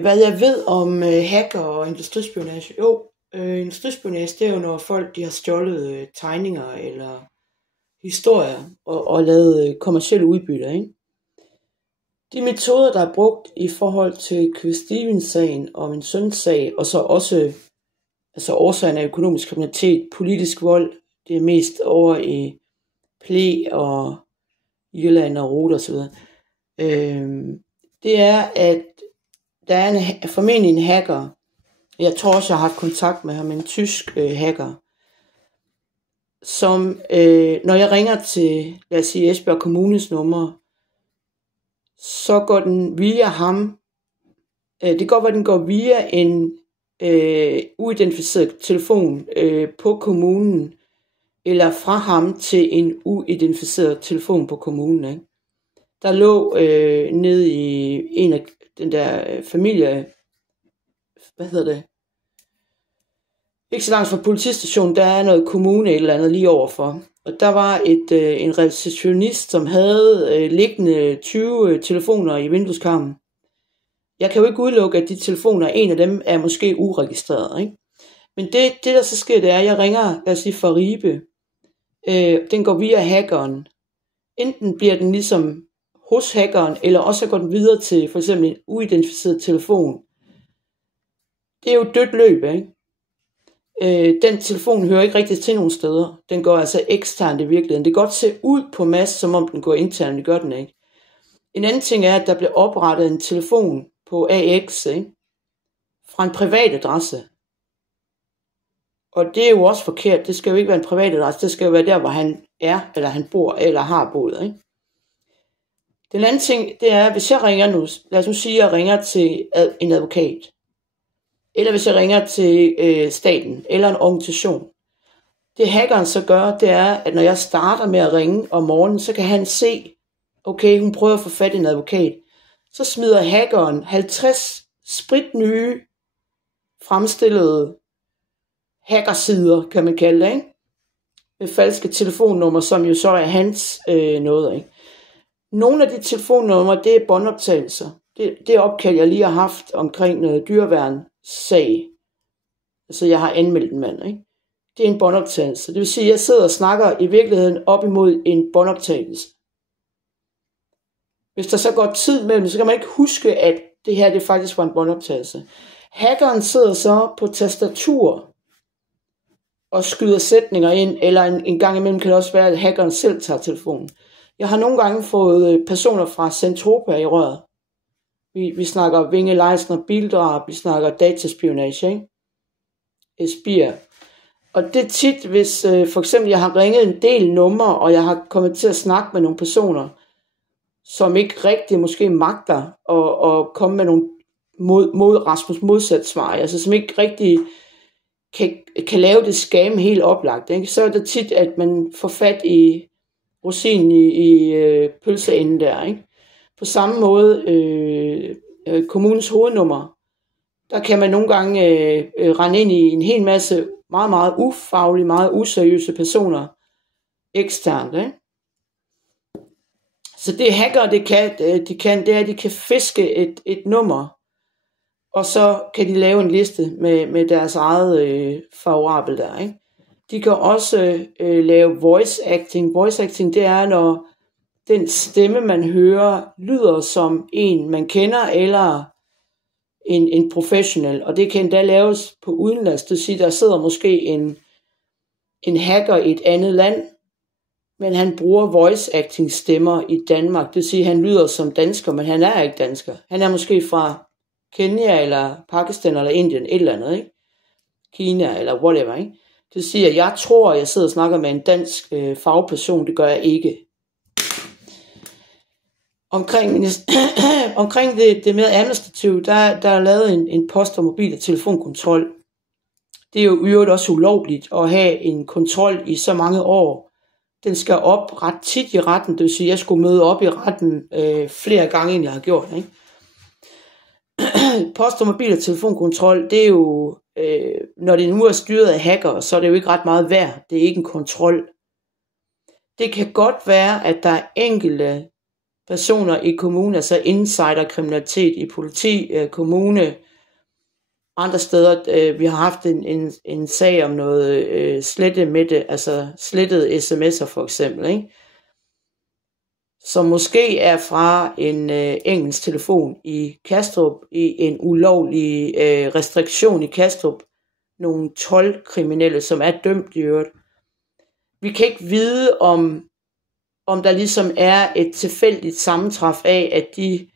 Hvad jeg ved om hacker og industrispionage? Jo, industrispionage, det er jo, når folk de har stjålet tegninger eller historier og lavet kommercielle udbytter, ikke? De metoder, der er brugt i forhold til Q. Stevens-sagen og min søns sag, og så også årsagen af økonomisk kriminalitet, politisk vold, det er mest over i Ple og Jylland og Rode osv., det er, at der er formentlig en hacker. Jeg tror også, jeg har haft kontakt med ham, en tysk hacker, som når jeg ringer til, lad os sige, Esbjerg Kommunes nummer, så går den via ham. Det kan godt være, den går via en uidentificeret telefon på kommunen, eller fra ham til en uidentificeret telefon på kommunen, ikke? Der lå nede i en af den der familie, ikke så langt fra politistationen, der er noget kommune et eller andet lige overfor. Og der var en receptionist, som havde liggende 20 telefoner i vindueskarmen. Jeg kan jo ikke udelukke, at de telefoner, en af dem er måske uregistreret, ikke? Men det der så sker, det er, at jeg ringer, lad os sige, fra Ribe. Den går via hackeren. Enten bliver den ligesom hos hackeren, eller også går den videre til for eksempel en uidentificeret telefon. Det er jo et dødt løb, ikke? Den telefon hører ikke rigtig til nogen steder. Den går altså eksternt i virkeligheden. Det kan godt se ud på Mads, som om den går internt, det gør den ikke. En anden ting er, at der bliver oprettet en telefon på AX, ikke? Fra en privat adresse. Og det er jo også forkert. Det skal jo ikke være en privat adresse. Det skal jo være der, hvor han er, eller han bor, eller har boet, ikke? Den anden ting, det er, hvis jeg ringer nu, lad os nu sige, at jeg ringer til en advokat, eller hvis jeg ringer til staten, eller en organisation. Det hackeren så gør, det er, at når jeg starter med at ringe om morgenen, så kan han se, okay, hun prøver at få fat i en advokat. Så smider hackeren 50 spritnye fremstillede hackersider, kan man kalde det, ikke? Med falske telefonnummer, som jo så er hans noget, ikke? Nogle af de telefonnumre, det er båndoptagelser. Det opkald, jeg lige har haft omkring noget dyreværnssag. Altså, jeg har anmeldt en mand, ikke? Det er en båndoptagelse. Det vil sige, at jeg sidder og snakker i virkeligheden op imod en båndoptagelse. Hvis der så går tid mellem, så kan man ikke huske, at det her det faktisk var en båndoptagelse. Hackeren sidder så på tastatur og skyder sætninger ind, eller en gang imellem kan det også være, at hackeren selv tager telefonen. Jeg har nogle gange fået personer fra Centropa i røret. Vi snakker Vinge, Leisner, bildrab, vi snakker dataspionage, ikke? Espier. Og det er tit, hvis for eksempel jeg har ringet en del numre, og jeg har kommet til at snakke med nogle personer, som ikke rigtig måske magter at komme med nogle mod Rasmus modsat svar, altså som ikke rigtig kan lave det scam helt oplagt, ikke? Så er det tit, at man får fat i rosinen i pølseenden der, ikke? På samme måde kommunens hovednummer, der kan man nogle gange rende ind i en hel masse meget, meget ufaglige, meget useriøse personer eksternt, ikke? Så det hacker, det er, at de kan fiske et nummer, og så kan de lave en liste med deres eget favorabel der, ikke? De kan også lave voice acting. Voice acting, det er, når den stemme, man hører, lyder som en, man kender, eller en professional. Og det kan endda laves på udenlands. Det vil sige, der sidder måske en hacker i et andet land, men han bruger voice acting stemmer i Danmark. Det vil sige, at han lyder som dansker, men han er ikke dansker. Han er måske fra Kenya, eller Pakistan, eller Indien, et eller andet, ikke? Kina, eller whatever, ikke? Det vil sige, at jeg tror, at jeg sidder og snakker med en dansk fagperson. Det gør jeg ikke. Omkring det mere administrative, der er lavet en post- og mobil- og telefonkontrol. Det er jo i øvrigt også ulovligt at have en kontrol i så mange år. Den skal op ret tit i retten. Det vil sige, at jeg skulle møde op i retten flere gange, end jeg har gjort, ikke? Post- og mobil- og telefonkontrol, det er jo, når det nu er styret af hacker, så er det jo ikke ret meget værd. Det er ikke en kontrol. Det kan godt være, at der er enkelte personer i kommunen, altså insiderkriminalitet i politi, kommune, andre steder. Vi har haft en sag om noget slettemætte, altså slettede sms'er for eksempel, ikke? Som måske er fra en engelsk telefon i Kastrup, i en ulovlig restriktion i Kastrup, nogle 12 kriminelle, som er dømt i øvrigt. Vi kan ikke vide, om der ligesom er et tilfældigt sammentræf af, at de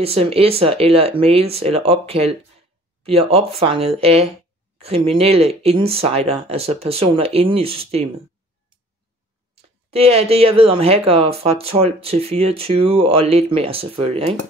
sms'er eller mails eller opkald bliver opfanget af kriminelle insider, altså personer inde i systemet. Det er det, jeg ved om hackere fra 12 til 24 og lidt mere selvfølgelig, ikke?